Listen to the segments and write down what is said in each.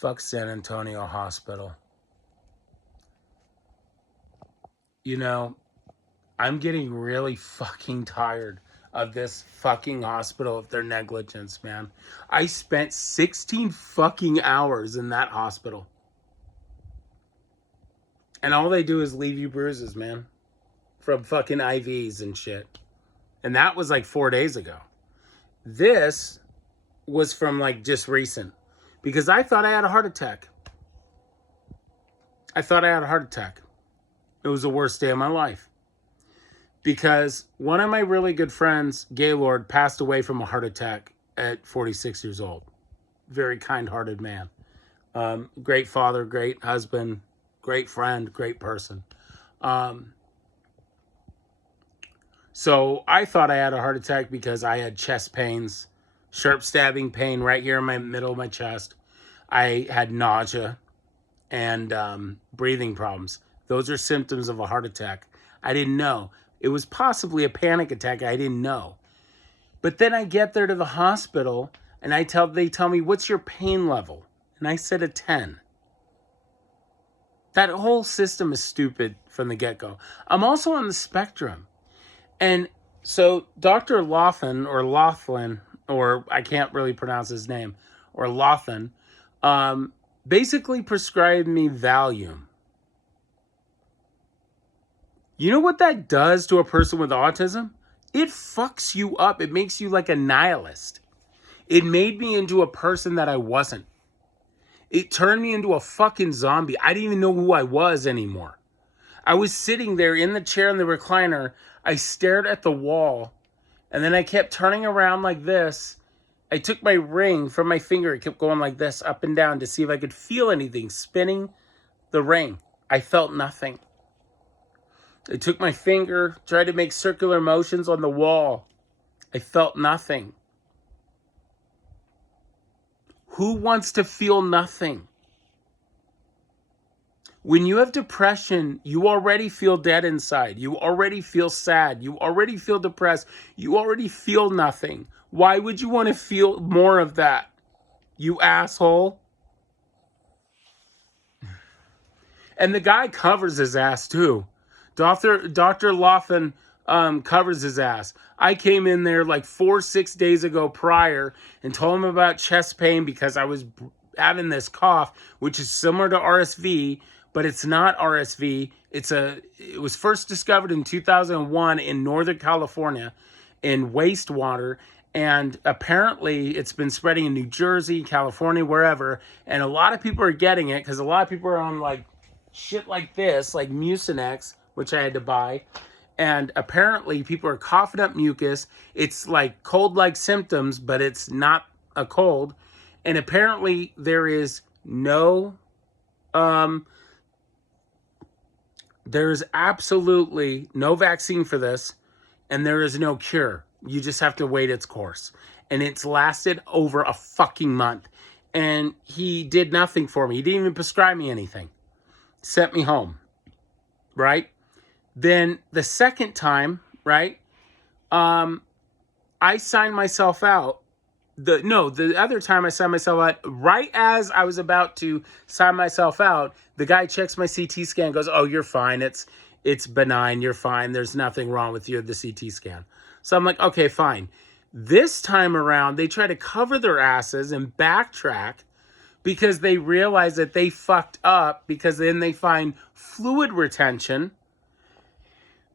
Fuck San Antonio Hospital. You know, I'm getting really fucking tired of this fucking hospital of their negligence, man. I spent 16 fucking hours in that hospital. And all they do is leave you bruises, man. From fucking IVs and shit. And that was like 4 days ago. This was from like just recent. Because I thought I had a heart attack. I thought I had a heart attack. It was the worst day of my life. Because one of my really good friends, Gaylord, passed away from a heart attack at 46 years old. Very kind-hearted man. Great father, great husband, great friend, great person. So I thought I had a heart attack because I had chest pains, sharp stabbing pain right here in my middle of my chest. I had nausea and breathing problems. Those are symptoms of a heart attack. I didn't know. It was possibly a panic attack. I didn't know. But then I get there to the hospital and they tell me, what's your pain level? And I said a 10. That whole system is stupid from the get-go. I'm also on the spectrum. And so Dr. Laughlin, or I can't really pronounce his name, or Laughlin, basically prescribed me Valium. You know what that does to a person with autism? It fucks you up. It makes you like a nihilist. It made me into a person that I wasn't. It turned me into a fucking zombie. I didn't even know who I was anymore. I was sitting there in the chair in the recliner. I stared at the wall. And then I kept turning around like this. I took my ring from my finger. It kept going like this, up and down, to see if I could feel anything, spinning the ring. I felt nothing. I took my finger, tried to make circular motions on the wall. I felt nothing. Who wants to feel nothing? When you have depression, you already feel dead inside. You already feel sad. You already feel depressed. You already feel nothing. Why would you want to feel more of that? You asshole. And the guy covers his ass too. Dr. Laughlin covers his ass. I came in there like 6 days ago prior and told him about chest pain because I was having this cough, which is similar to RSV, but it's not RSV. It was first discovered in 2001 in Northern California in wastewater. And apparently it's been spreading in New Jersey, California, wherever. And a lot of people are getting it because a lot of people are on like shit like this, like Mucinex, which I had to buy. And apparently people are coughing up mucus. It's like cold-like symptoms, but it's not a cold. And apparently there is there's absolutely no vaccine for this, and there is no cure. You just have to wait its course. And it's lasted over a fucking month. And he did nothing for me. He didn't even prescribe me anything. Sent me home, right? Then the second time, right, I signed myself out. The other time I signed myself out, right as I was about to sign myself out, the guy checks my CT scan and goes, oh, you're fine. It's benign. You're fine. There's nothing wrong with you, the CT scan. So I'm like, okay, fine. This time around, they try to cover their asses and backtrack because they realize that they fucked up, because then they find fluid retention.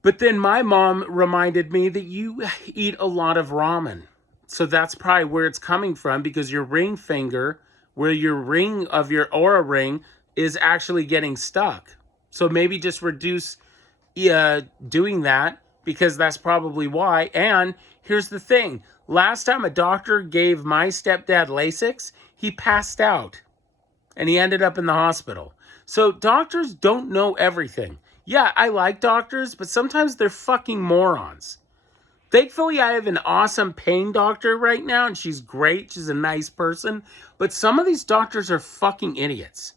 But then my mom reminded me that you eat a lot of ramen. So that's probably where it's coming from, because your ring finger, where your ring of your Aura ring is actually getting stuck. So maybe just reduce doing that, because that's probably why. And here's the thing. Last time a doctor gave my stepdad Lasix, he passed out and he ended up in the hospital. So doctors don't know everything. Yeah, I like doctors, but sometimes they're fucking morons. Thankfully, I have an awesome pain doctor right now, and she's great. She's a nice person. But some of these doctors are fucking idiots.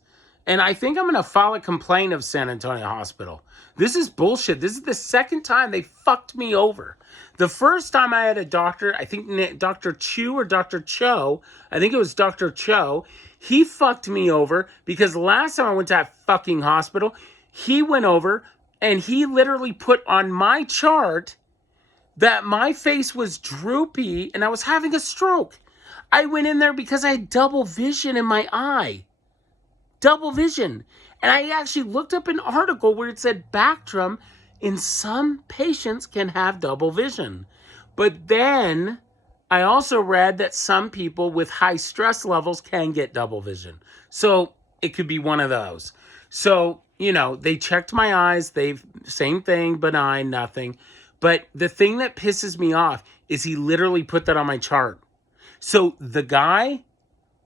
And I think I'm going to file a complaint of San Antonio Hospital. This is bullshit. This is the second time they fucked me over. The first time I had a doctor, I think Dr. Chu or Dr. Cho, I think it was Dr. Cho, he fucked me over because last time I went to that fucking hospital, he went over and he literally put on my chart that my face was droopy and I was having a stroke. I went in there because I had double vision in my eye. Double vision. And I actually looked up an article where it said Bactrim in some patients can have double vision. But then I also read that some people with high stress levels can get double vision. So it could be one of those. So, they checked my eyes. Same thing, benign, nothing. But the thing that pisses me off is he literally put that on my chart. So the guy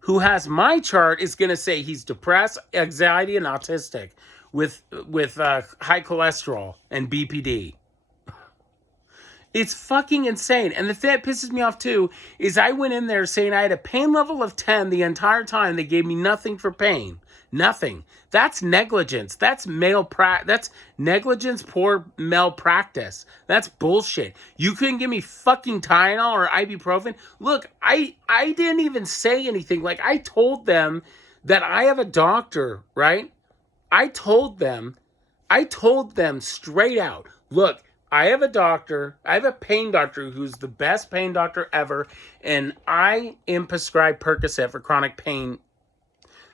who has my chart is going to say he's depressed, anxiety, and autistic with high cholesterol and BPD. It's fucking insane. And the thing that pisses me off too is I went in there saying I had a pain level of 10 the entire time. They gave me nothing for pain. Nothing. That's negligence. That's that's negligence, poor malpractice. That's bullshit. You couldn't give me fucking Tylenol or ibuprofen. Look, I didn't even say anything. Like, I told them that I have a doctor, right? I told them straight out, look, I have a doctor. I have a pain doctor who's the best pain doctor ever. And I am prescribed Percocet for chronic pain,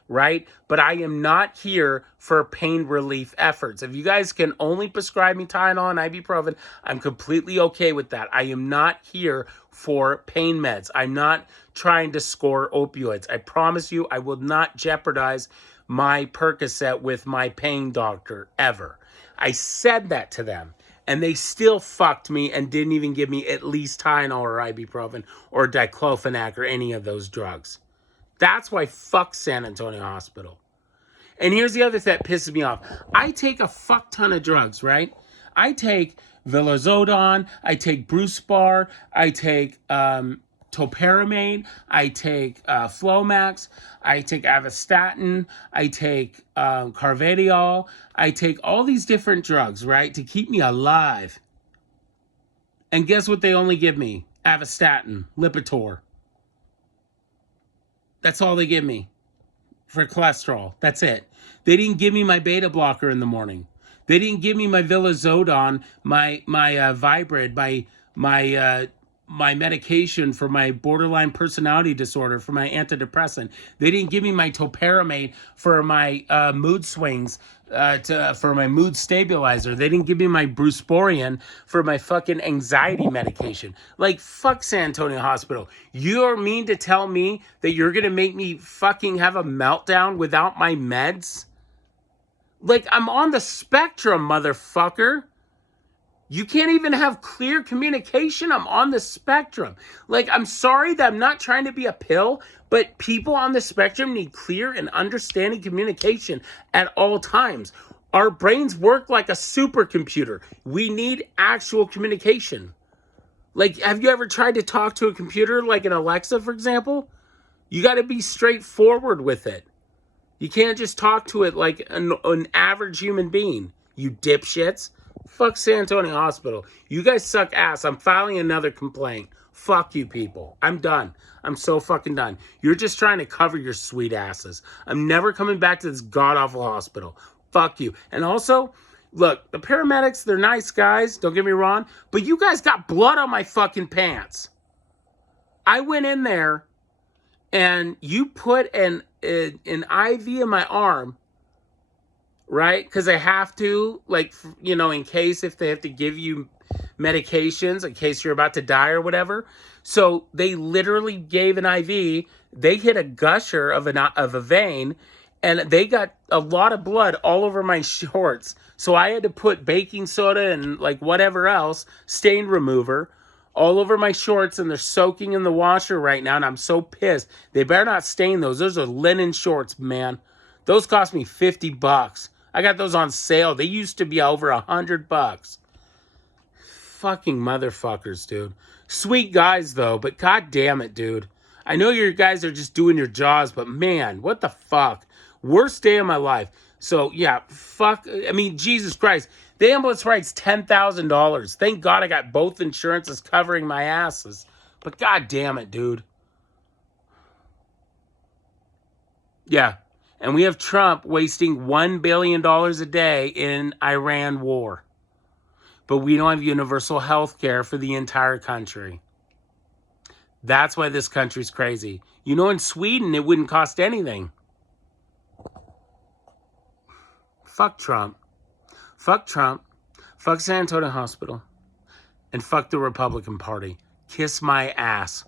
right? But I am not here for pain relief efforts. If you guys can only prescribe me Tylenol and ibuprofen, I'm completely okay with that. I am not here for pain meds. I'm not trying to score opioids. I promise you, I will not jeopardize my Percocet with my pain doctor ever. I said that to them. And they still fucked me and didn't even give me at least Tylenol or ibuprofen or diclofenac or any of those drugs. That's why fuck San Antonio Hospital. And here's the other thing that pisses me off. I take a fuck ton of drugs, right? I take Vilazodon, I take Bruspar, I take Topiramate, I take Flomax, I take Avastatin, I take Carvedilol, I take all these different drugs, right, to keep me alive. And guess what they only give me? Avastatin, Lipitor. That's all they give me for cholesterol. That's it. They didn't give me my beta blocker in the morning. They didn't give me my Vilazodon, my Vibrid, my medication for my borderline personality disorder, for my antidepressant. They didn't give me my Topiramate for my mood swings, for my mood stabilizer. They didn't give me my Brusporian for my fucking anxiety medication. Like, fuck San Antonio Hospital. You're mean to tell me that you're going to make me fucking have a meltdown without my meds? Like, I'm on the spectrum, motherfucker. You can't even have clear communication. I'm on the spectrum. Like, I'm sorry that I'm not trying to be a pill, but people on the spectrum need clear and understanding communication at all times. Our brains work like a supercomputer. We need actual communication. Like, have you ever tried to talk to a computer like an Alexa, for example? You got to be straightforward with it. You can't just talk to it like an average human being, you dipshits. Fuck San Antonio Hospital. You guys suck ass. I'm filing another complaint. Fuck you people. I'm done. I'm so fucking done. You're just trying to cover your sweet asses. I'm never coming back to this god-awful hospital. Fuck you. And also, look, the paramedics, they're nice guys. Don't get me wrong. But you guys got blood on my fucking pants. I went in there and you put an IV in my arm, right? Because I have to, like, in case if they have to give you medications, in case you're about to die or whatever. So they literally gave an IV. They hit a gusher of a vein, and they got a lot of blood all over my shorts. So I had to put baking soda and like whatever else, stain remover, all over my shorts, and they're soaking in the washer right now, and I'm so pissed. They better not stain those. Those are linen shorts, man. Those cost me $50. I got those on sale. They used to be over $100. Fucking motherfuckers, dude. Sweet guys, though, but god damn it, dude. I know you guys are just doing your jobs, but man, what the fuck? Worst day of my life. So, yeah, fuck. I mean, Jesus Christ. The ambulance ride's $10,000. Thank God I got both insurances covering my asses. But god damn it, dude. Yeah. And we have Trump wasting $1 billion a day in Iran war. But we don't have universal health care for the entire country. That's why this country's crazy. You know, in Sweden, it wouldn't cost anything. Fuck Trump. Fuck Trump. Fuck San Antonio Hospital. And fuck the Republican Party. Kiss my ass.